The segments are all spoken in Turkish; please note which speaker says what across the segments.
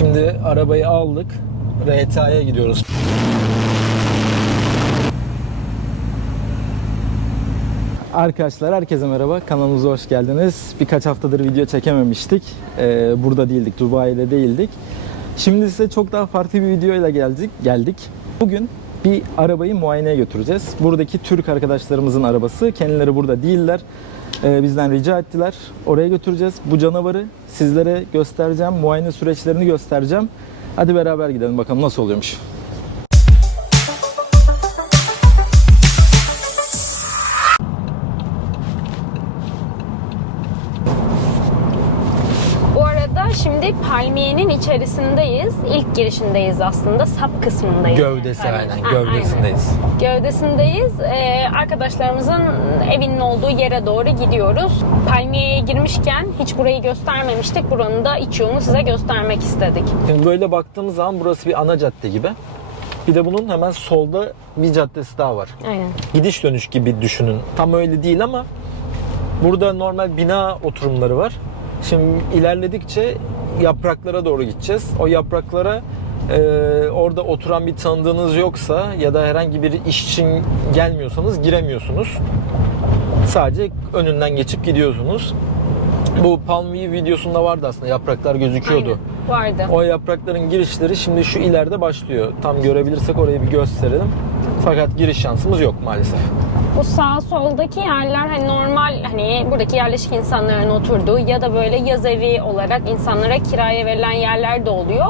Speaker 1: Şimdi arabayı aldık. RTA'ya gidiyoruz. Arkadaşlar herkese merhaba. Kanalımıza hoş geldiniz. Birkaç haftadır video çekememiştik. Ee, burada değildik, Dubai'de değildik. Şimdi size çok daha farklı bir videoyla geldik. geldik. Bugün bir arabayı muayeneye götüreceğiz. Buradaki Türk arkadaşlarımızın arabası. Kendileri burada değiller. Ee, bizden rica ettiler. Oraya götüreceğiz. Bu canavarı sizlere göstereceğim. Muayene süreçlerini göstereceğim. Hadi beraber gidelim bakalım nasıl oluyormuş.
Speaker 2: Palmiyenin içerisindeyiz. İlk girişindeyiz aslında. Sap kısmındayız.
Speaker 1: Gövdesi
Speaker 2: Yani.
Speaker 1: aynen.
Speaker 2: Ha,
Speaker 1: Gövdesindeyiz.
Speaker 2: aynen. Gövdesindeyiz. Ee, arkadaşlarımızın evinin olduğu yere doğru gidiyoruz. Palmiyeye girmişken hiç burayı göstermemiştik. Buranın da iç yolunu size göstermek istedik.
Speaker 1: Şimdi böyle baktığımız zaman burası bir ana cadde gibi. Bir de bunun hemen solda bir caddesi daha var.
Speaker 2: Aynen.
Speaker 1: Gidiş dönüş gibi düşünün. Tam öyle değil ama burada normal bina oturumları var. Şimdi ilerledikçe yapraklara doğru gideceğiz. O yapraklara e, orada oturan bir tanıdığınız yoksa ya da herhangi bir iş için gelmiyorsanız giremiyorsunuz. Sadece önünden geçip gidiyorsunuz. Bu Palm View videosunda vardı aslında yapraklar gözüküyordu.
Speaker 2: Aynen. Vardı.
Speaker 1: O yaprakların girişleri şimdi şu ileride başlıyor. Tam görebilirsek orayı bir gösterelim. Fakat giriş şansımız yok maalesef.
Speaker 2: Bu sağ soldaki yerler hani normal hani buradaki yerleşik insanların oturduğu ya da böyle yaz evi olarak insanlara kiraya verilen yerler de oluyor.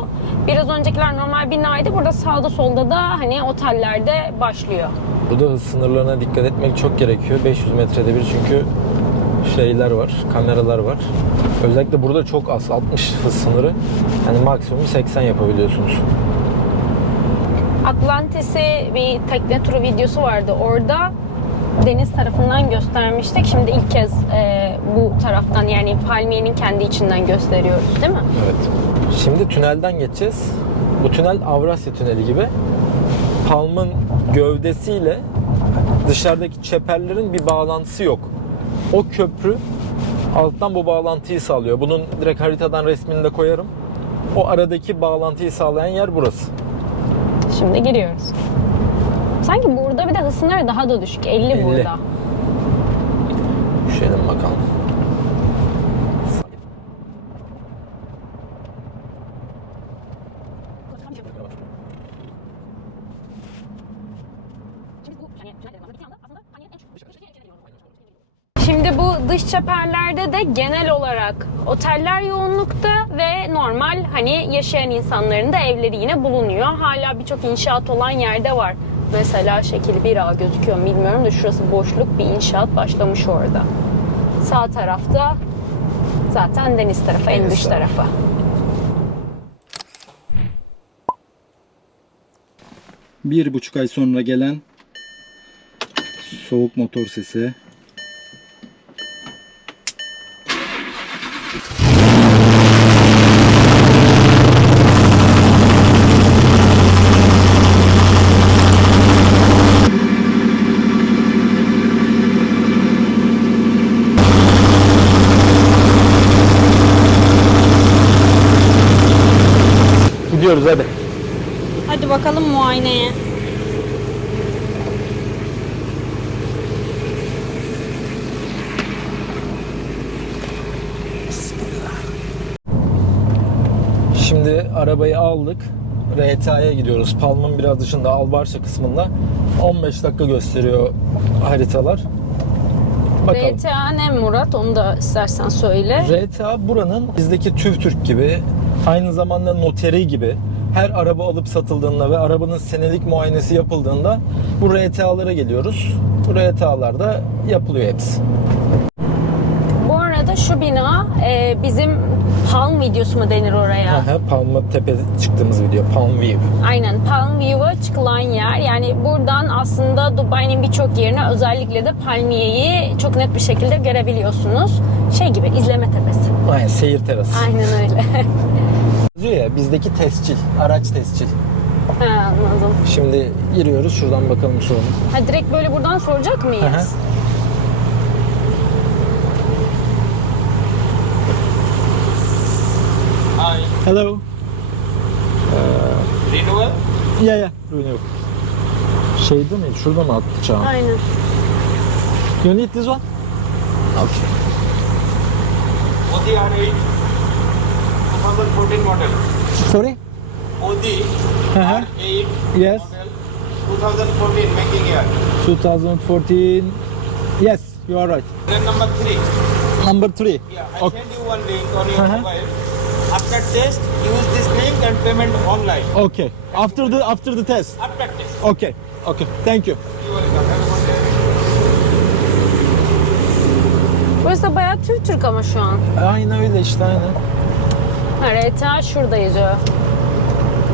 Speaker 2: Biraz öncekiler normal binaydı. Burada sağda solda da hani otellerde başlıyor.
Speaker 1: Burada hız sınırlarına dikkat etmek çok gerekiyor. 500 metrede bir çünkü şeyler var, kameralar var. Özellikle burada çok az, 60 hız sınırı. Yani maksimum 80 yapabiliyorsunuz.
Speaker 2: Atlantis'i bir tekne turu videosu vardı. Orada deniz tarafından göstermiştik. Şimdi ilk kez e, bu taraftan yani palmiyenin kendi içinden gösteriyoruz değil mi?
Speaker 1: Evet. Şimdi tünelden geçeceğiz. Bu tünel Avrasya Tüneli gibi. Palmın gövdesiyle dışarıdaki çeperlerin bir bağlantısı yok. O köprü alttan bu bağlantıyı sağlıyor. Bunun direkt haritadan resmini de koyarım. O aradaki bağlantıyı sağlayan yer burası.
Speaker 2: Şimdi giriyoruz. Sanki burada bir de hız sınırı daha da düşük. 50,
Speaker 1: 50.
Speaker 2: burada.
Speaker 1: Düşelim bakalım.
Speaker 2: Şimdi bu dış çeperlerde de genel olarak oteller yoğunlukta ve normal hani yaşayan insanların da evleri yine bulunuyor. Hala birçok inşaat olan yerde var. Mesela şekil 1A gözüküyor mu bilmiyorum da şurası boşluk bir inşaat başlamış orada. Sağ tarafta zaten deniz tarafı, en
Speaker 1: Deniz
Speaker 2: dış
Speaker 1: tarafı.
Speaker 2: tarafı.
Speaker 1: Bir buçuk ay sonra gelen soğuk motor sesi. Gidiyoruz hadi.
Speaker 2: Hadi bakalım muayeneye.
Speaker 1: Şimdi arabayı aldık. RTA'ya gidiyoruz. Palm'ın biraz dışında Albarça kısmında. 15 dakika gösteriyor haritalar. Bakalım.
Speaker 2: RTA ne Murat onu da istersen söyle.
Speaker 1: RTA buranın bizdeki TÜV Türk gibi aynı zamanda noteri gibi her araba alıp satıldığında ve arabanın senelik muayenesi yapıldığında bu RTA'lara geliyoruz. Bu RTA'larda yapılıyor hepsi.
Speaker 2: Bu arada şu bina e, bizim Palm videosu mu denir oraya?
Speaker 1: Aha, Palm'a tepe çıktığımız video Palm View.
Speaker 2: Aynen Palm View'a çıkılan yer. Yani buradan aslında Dubai'nin birçok yerine özellikle de Palmiye'yi çok net bir şekilde görebiliyorsunuz. Şey gibi izleme tepesi.
Speaker 1: Aynen seyir terası.
Speaker 2: Aynen öyle.
Speaker 1: Yazıyor ya bizdeki tescil, araç tescil.
Speaker 2: ha, anladım.
Speaker 1: Şimdi giriyoruz şuradan bakalım sorunu.
Speaker 2: Ha, direkt böyle buradan soracak mıyız?
Speaker 1: Aha. Hello.
Speaker 3: Renewal?
Speaker 1: Ya ya. Renewal. Şeyde mi? Şurada mı attı Çağan?
Speaker 2: Aynen.
Speaker 1: You need this one? Okay.
Speaker 3: Audi R8 2014 model.
Speaker 1: Sorry?
Speaker 3: Audi
Speaker 1: hı.
Speaker 3: R8
Speaker 1: Yes.
Speaker 3: model 2014 making year.
Speaker 1: 2014. Yes, you are right.
Speaker 3: Then number three.
Speaker 1: Number three.
Speaker 3: Yeah, I
Speaker 1: Okay.
Speaker 3: send you one link on your
Speaker 1: Uh-huh.
Speaker 3: mobile. After test, use this link and payment online.
Speaker 1: Okay. After the after the test.
Speaker 3: After test.
Speaker 1: Okay. Okay. Thank you.
Speaker 3: You are welcome. Have a good day.
Speaker 2: Burası da bayağı Türk Türk ama şu an.
Speaker 1: Aynen öyle işte aynen.
Speaker 2: RTA şurada yazıyor.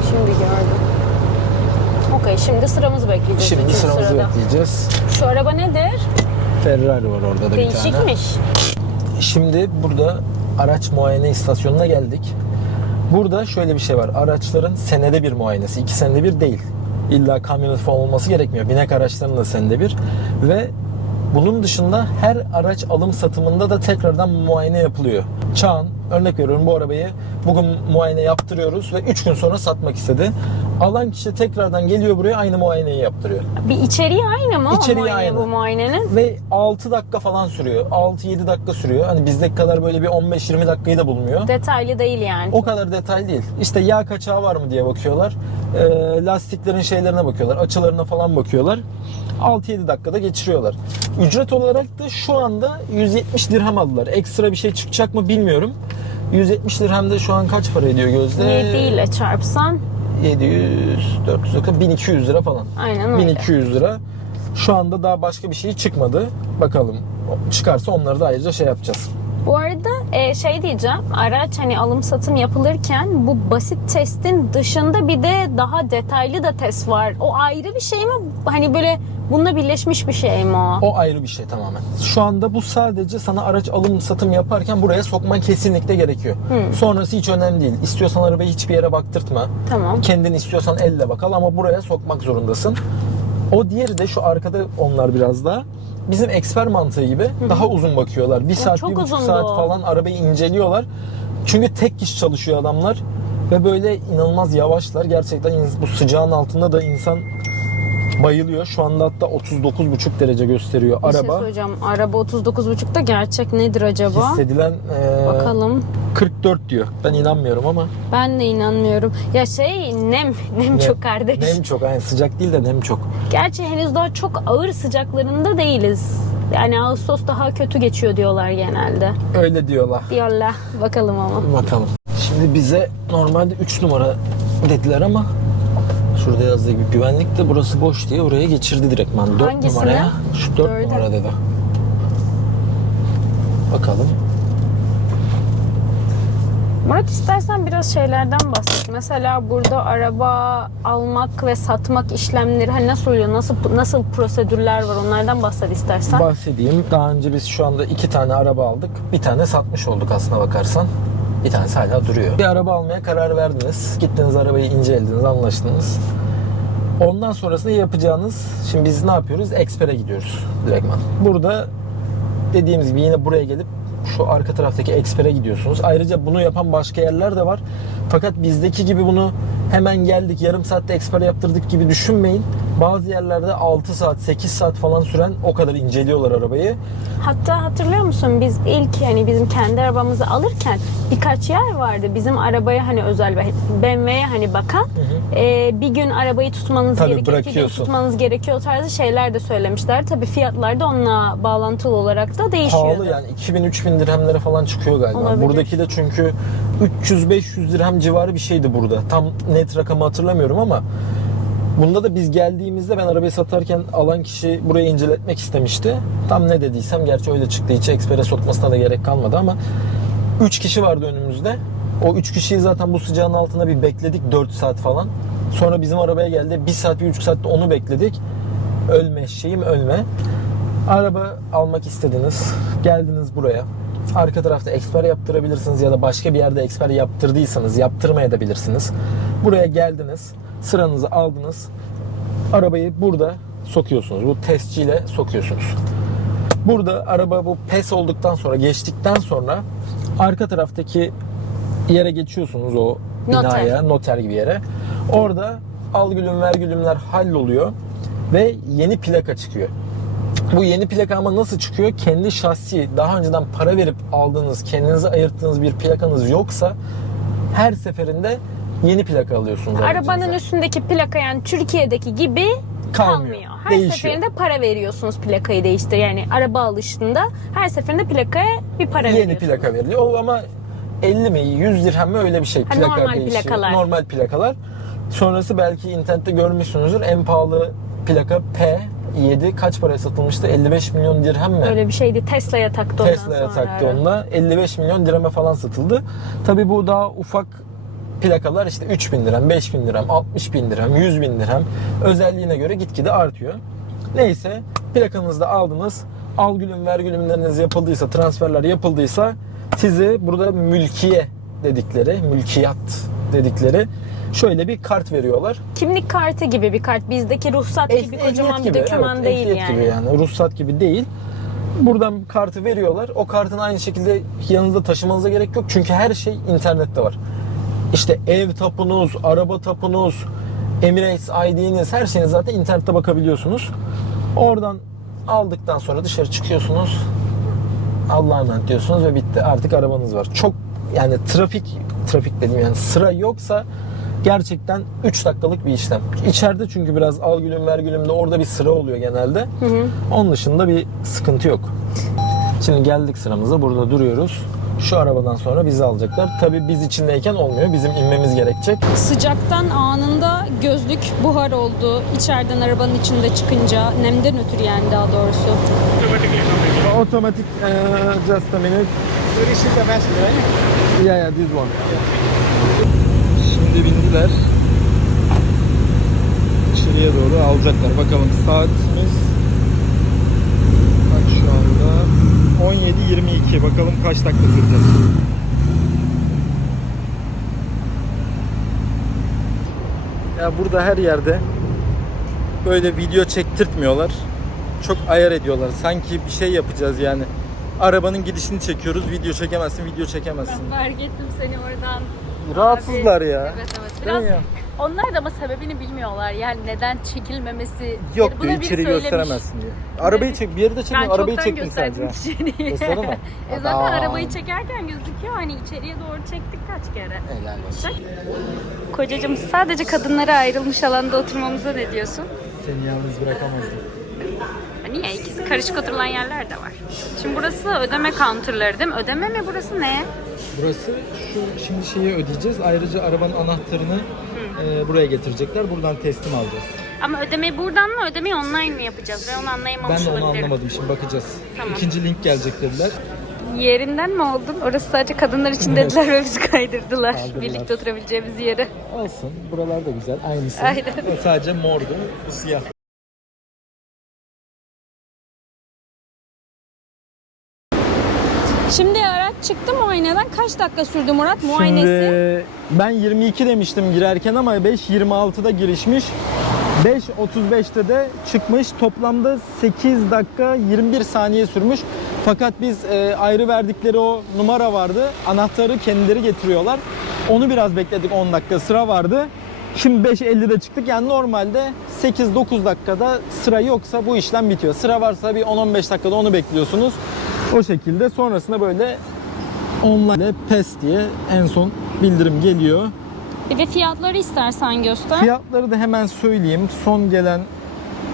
Speaker 2: Şimdi gördüm. Okey şimdi sıramızı bekleyeceğiz.
Speaker 1: Şimdi
Speaker 2: üçüncü
Speaker 1: sıramızı
Speaker 2: sırada.
Speaker 1: bekleyeceğiz.
Speaker 2: Şu araba nedir?
Speaker 1: Ferrari var orada da bir tane.
Speaker 2: Değişikmiş.
Speaker 1: Şimdi burada araç muayene istasyonuna geldik. Burada şöyle bir şey var. Araçların senede bir muayenesi. iki senede bir değil. İlla kamyonet falan olması gerekmiyor. Binek araçların da senede bir. Ve bunun dışında her araç alım satımında da tekrardan muayene yapılıyor. Çağan, örnek veriyorum bu arabayı bugün muayene yaptırıyoruz ve 3 gün sonra satmak istedi. Alan kişi tekrardan geliyor buraya aynı muayeneyi yaptırıyor.
Speaker 2: Bir içeriği aynı mı? o
Speaker 1: İçeriği
Speaker 2: muayene,
Speaker 1: aynı.
Speaker 2: Bu muayenenin.
Speaker 1: Ve 6 dakika falan sürüyor. 6-7 dakika sürüyor. Hani bizdeki kadar böyle bir 15-20 dakikayı da bulmuyor.
Speaker 2: Detaylı değil yani.
Speaker 1: O kadar detay değil. İşte yağ kaçağı var mı diye bakıyorlar. Ee, lastiklerin şeylerine bakıyorlar. Açılarına falan bakıyorlar. 6-7 dakikada geçiriyorlar. Ücret olarak da şu anda 170 dirhem aldılar. Ekstra bir şey çıkacak mı bilmiyorum. 170 dirhem de şu an kaç para ediyor Gözde?
Speaker 2: 7 ile çarpsan
Speaker 1: 700, 400, 1200 lira falan.
Speaker 2: aynen öyle.
Speaker 1: 1200 lira. Şu anda daha başka bir şey çıkmadı. Bakalım çıkarsa onları da ayrıca şey yapacağız.
Speaker 2: Bu arada e, şey diyeceğim. Araç hani alım satım yapılırken bu basit testin dışında bir de daha detaylı da test var. O ayrı bir şey mi? Hani böyle bununla birleşmiş bir şey mi o?
Speaker 1: O ayrı bir şey tamamen. Şu anda bu sadece sana araç alım satım yaparken buraya sokman kesinlikle gerekiyor. Sonrası hiç önemli değil. İstiyorsan arabayı hiçbir yere baktırtma.
Speaker 2: Tamam.
Speaker 1: Kendin istiyorsan elle bakal ama buraya sokmak zorundasın. O diğeri de şu arkada onlar biraz daha. Bizim eksper mantığı gibi daha uzun bakıyorlar. Bir saat,
Speaker 2: çok
Speaker 1: bir buçuk saat
Speaker 2: o.
Speaker 1: falan arabayı inceliyorlar. Çünkü tek kişi çalışıyor adamlar. Ve böyle inanılmaz yavaşlar. Gerçekten bu sıcağın altında da insan bayılıyor. Şu anda hatta 39,5 derece gösteriyor
Speaker 2: Bir şey
Speaker 1: araba.
Speaker 2: söyleyeceğim. Araba 39.5'ta gerçek nedir acaba?
Speaker 1: Hissedilen eee,
Speaker 2: Bakalım.
Speaker 1: 44 diyor. Ben inanmıyorum ama
Speaker 2: Ben de inanmıyorum. Ya şey nem, nem çok kardeş.
Speaker 1: nem çok. Yani sıcak değil de nem çok.
Speaker 2: Gerçi henüz daha çok ağır sıcaklarında değiliz. Yani Ağustos daha kötü geçiyor diyorlar genelde.
Speaker 1: Öyle diyorlar.
Speaker 2: Diyorlar. Bakalım ama.
Speaker 1: Bakalım. Şimdi bize normalde 3 numara dediler ama şurada yazdığı gibi güvenlik de burası boş diye oraya geçirdi direktman. 4
Speaker 2: Hangisine?
Speaker 1: numaraya. Şu 4
Speaker 2: Dörde.
Speaker 1: numara dedi. Bakalım.
Speaker 2: Murat istersen biraz şeylerden bahset. Mesela burada araba almak ve satmak işlemleri hani nasıl oluyor? Nasıl nasıl prosedürler var? Onlardan bahset istersen.
Speaker 1: Bahsedeyim. Daha önce biz şu anda iki tane araba aldık. Bir tane satmış olduk aslına bakarsan. Bir tanesi hala duruyor. Bir araba almaya karar verdiniz. Gittiniz arabayı incelediniz, anlaştınız. Ondan sonrasında yapacağınız, şimdi biz ne yapıyoruz? Eksper'e gidiyoruz direktman. Burada dediğimiz gibi yine buraya gelip şu arka taraftaki Eksper'e gidiyorsunuz. Ayrıca bunu yapan başka yerler de var. Fakat bizdeki gibi bunu hemen geldik yarım saatte Eksper yaptırdık gibi düşünmeyin. Bazı yerlerde 6 saat, 8 saat falan süren o kadar inceliyorlar arabayı.
Speaker 2: Hatta hatırlıyor musun biz ilk hani bizim kendi arabamızı alırken birkaç yer vardı bizim arabaya hani özel BMW'ye hani bakan e, bir gün arabayı tutmanız
Speaker 1: Tabii,
Speaker 2: gerekiyor, iki gün
Speaker 1: bırakıyorsun.
Speaker 2: tutmanız gerekiyor tarzı şeyler de söylemişler. Tabii fiyatlar da onunla bağlantılı olarak da değişiyordu.
Speaker 1: Pahalı yani 2000-3000 dirhemlere falan çıkıyor galiba.
Speaker 2: Olabilir.
Speaker 1: Buradaki de çünkü 300-500 dirhem civarı bir şeydi burada. Tam net rakamı hatırlamıyorum ama bunda da biz geldiğimizde ben arabayı satarken alan kişi burayı inceletmek istemişti. Tam ne dediysem gerçi öyle çıktı. Hiç ekspere sokmasına da gerek kalmadı ama 3 kişi vardı önümüzde. O 3 kişiyi zaten bu sıcağın altında bir bekledik 4 saat falan. Sonra bizim arabaya geldi. 1 saat, 1,5 saatte onu bekledik. Ölme şeyim ölme. Araba almak istediniz. Geldiniz buraya. Arka tarafta eksper yaptırabilirsiniz ya da başka bir yerde eksper yaptırdıysanız yaptırmayabilirsiniz. Buraya geldiniz. Sıranızı aldınız. Arabayı burada sokuyorsunuz. Bu testçiyle sokuyorsunuz. Burada araba bu pes olduktan sonra geçtikten sonra arka taraftaki yere geçiyorsunuz o
Speaker 2: Noter.
Speaker 1: binaya, noter gibi yere. Orada algülüm vergülümler halloluyor ve yeni plaka çıkıyor. Bu yeni plaka ama nasıl çıkıyor? Kendi şahsi, daha önceden para verip aldığınız, kendinize ayırttığınız bir plakanız yoksa her seferinde yeni plaka alıyorsunuz.
Speaker 2: Arabanın
Speaker 1: aracınıza.
Speaker 2: üstündeki plaka yani Türkiye'deki gibi
Speaker 1: Kalmıyor.
Speaker 2: kalmıyor. Her
Speaker 1: Değişiyor.
Speaker 2: seferinde para veriyorsunuz plakayı değiştir. Yani araba alıştığında her seferinde plakaya bir para
Speaker 1: Yeni
Speaker 2: veriyorsunuz.
Speaker 1: plaka veriliyor. O ama 50 mi 100 dirhem mi öyle bir şey.
Speaker 2: Ha,
Speaker 1: Plaka
Speaker 2: normal
Speaker 1: değişiyor.
Speaker 2: plakalar.
Speaker 1: Normal plakalar. Sonrası belki internette görmüşsünüzdür. En pahalı plaka P7 kaç paraya satılmıştı? 55 milyon dirhem mi?
Speaker 2: Öyle bir şeydi. Tesla'ya taktı ondan
Speaker 1: Tesla'ya taktı onunla. 55 milyon dirheme falan satıldı. Tabi bu daha ufak plakalar işte 3 bin dirhem, 5 bin dirhem, 60 bin dirhem, 100 bin dirhem özelliğine göre gitgide artıyor. Neyse plakanızı da aldınız. Algülüm vergülümleriniz yapıldıysa, transferler yapıldıysa sizi burada mülkiye dedikleri, mülkiyat dedikleri şöyle bir kart veriyorlar.
Speaker 2: Kimlik kartı gibi bir kart. Bizdeki ruhsat
Speaker 1: Eh-
Speaker 2: gibi
Speaker 1: ehliyet
Speaker 2: kocaman bir
Speaker 1: gibi,
Speaker 2: döküman
Speaker 1: evet,
Speaker 2: değil
Speaker 1: ehliyet
Speaker 2: yani.
Speaker 1: gibi yani ruhsat gibi değil. Buradan kartı veriyorlar. O kartın aynı şekilde yanınızda taşımanıza gerek yok. Çünkü her şey internette var. İşte ev tapunuz, araba tapunuz, Emirates ID'niz her şeyiniz zaten internette bakabiliyorsunuz. Oradan aldıktan sonra dışarı çıkıyorsunuz. Allah'a emanet diyorsunuz ve bitti. Artık arabanız var. Çok yani trafik trafik dedim yani sıra yoksa gerçekten 3 dakikalık bir işlem. İçeride çünkü biraz al gülüm ver gülüm de orada bir sıra oluyor genelde. Onun dışında bir sıkıntı yok. Şimdi geldik sıramıza. Burada duruyoruz. Şu arabadan sonra bizi alacaklar. Tabii biz içindeyken olmuyor. Bizim inmemiz gerekecek.
Speaker 2: Sıcaktan anında gözlük buhar oldu. İçeriden arabanın içinde çıkınca. Nemden ötürü yani daha doğrusu.
Speaker 1: Otomatik just a minute.
Speaker 3: The message, right?
Speaker 1: Yeah, yeah, this one. Şimdi bindiler. İçeriye doğru alacaklar. Bakalım saatimiz kaç şu anda? 17.22. Bakalım kaç dakika sürecek. Ya burada her yerde böyle video çektirtmiyorlar. Çok ayar ediyorlar. Sanki bir şey yapacağız yani. Arabanın gidişini çekiyoruz. Video çekemezsin, video çekemezsin.
Speaker 4: Fark ettim seni oradan.
Speaker 1: Rahatsızlar ya.
Speaker 4: Evet evet.
Speaker 1: Değil
Speaker 4: Biraz
Speaker 1: mi
Speaker 4: onlar da ama sebebini bilmiyorlar. Yani neden çekilmemesi.
Speaker 1: Yok diyor içeri gösteremezsin diyor. Arabayı çek bir yerde çekme
Speaker 4: Ben
Speaker 1: arabayı çektin
Speaker 4: içeriği.
Speaker 1: Gösterdin mi?
Speaker 4: e zaten
Speaker 1: Aa.
Speaker 4: arabayı çekerken gözüküyor. Hani içeriye doğru çektik kaç kere.
Speaker 1: Helal olsun.
Speaker 4: Kocacığım sadece kadınlara ayrılmış alanda oturmamıza ne diyorsun?
Speaker 1: Seni yalnız bırakamazdım.
Speaker 4: Niye? İkisi karışık oturulan yerler de var. Şimdi burası ödeme counterları değil mi? Ödeme mi burası ne?
Speaker 1: Burası şu şimdi şeyi ödeyeceğiz. Ayrıca arabanın anahtarını e, buraya getirecekler. Buradan teslim alacağız.
Speaker 4: Ama ödemeyi buradan mı ödemeyi online mi yapacağız? Ben onu anlayamamış
Speaker 1: Ben de onu
Speaker 4: olabilirim.
Speaker 1: anlamadım. Şimdi bakacağız.
Speaker 4: Tamam.
Speaker 1: İkinci link gelecek dediler.
Speaker 4: Yerinden mi oldun? Orası sadece kadınlar için dediler ve bizi kaydırdılar.
Speaker 1: Kaldırdılar.
Speaker 4: Birlikte oturabileceğimiz yere.
Speaker 1: Olsun. Buralar da güzel. Aynısı.
Speaker 4: Aynen.
Speaker 1: Sadece mordu. Bu siyah.
Speaker 2: Şimdi araç çıktı muayeneden. Kaç dakika sürdü Murat muayenesi?
Speaker 1: Şimdi ben 22 demiştim girerken ama 5.26'da girişmiş. 5.35'te de çıkmış. Toplamda 8 dakika 21 saniye sürmüş. Fakat biz e, ayrı verdikleri o numara vardı. Anahtarı kendileri getiriyorlar. Onu biraz bekledik 10 dakika sıra vardı. Şimdi 5.50'de çıktık. Yani normalde 8-9 dakikada sıra yoksa bu işlem bitiyor. Sıra varsa bir 10-15 dakikada onu bekliyorsunuz. O şekilde sonrasında böyle online PES diye en son bildirim geliyor.
Speaker 2: Bir de fiyatları istersen göster.
Speaker 1: Fiyatları da hemen söyleyeyim. Son gelen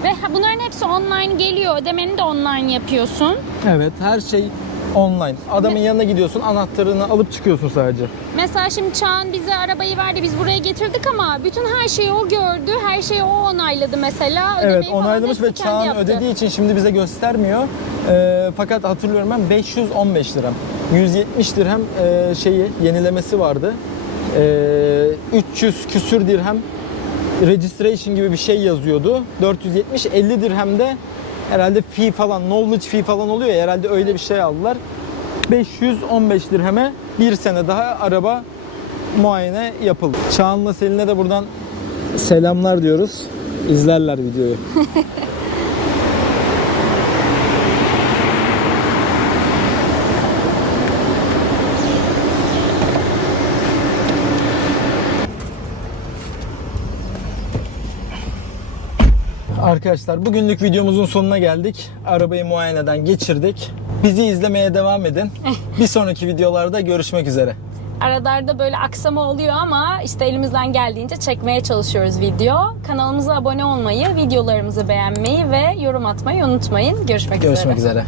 Speaker 2: Ve bunların hepsi online geliyor. Ödemeni de online yapıyorsun.
Speaker 1: evet her şey online. Adamın yanına gidiyorsun, anahtarını alıp çıkıyorsun sadece.
Speaker 2: Mesela şimdi Çağan bize arabayı verdi. Biz buraya getirdik ama bütün her şeyi o gördü. Her şeyi o onayladı mesela. Ödemeyi
Speaker 1: Evet,
Speaker 2: falan
Speaker 1: onaylamış
Speaker 2: hepsi
Speaker 1: ve
Speaker 2: kendi
Speaker 1: Çağan
Speaker 2: yaptı.
Speaker 1: ödediği için şimdi bize göstermiyor. Ee, fakat hatırlıyorum ben 515 dirhem. 170 dirhem e, şeyi yenilemesi vardı. Ee, 300 küsür dirhem registration gibi bir şey yazıyordu. 470 50 dirhem de herhalde fee falan knowledge fee falan oluyor ya herhalde öyle bir şey aldılar. 515 dirheme bir sene daha araba muayene yapıldı. Çağan'la Selin'e de buradan selamlar diyoruz. İzlerler videoyu. Arkadaşlar bugünlük videomuzun sonuna geldik. Arabayı muayeneden geçirdik. Bizi izlemeye devam edin. Bir sonraki videolarda görüşmek üzere.
Speaker 2: Arada böyle aksama oluyor ama işte elimizden geldiğince çekmeye çalışıyoruz video. Kanalımıza abone olmayı, videolarımızı beğenmeyi ve yorum atmayı unutmayın. Görüşmek üzere.
Speaker 1: Görüşmek üzere.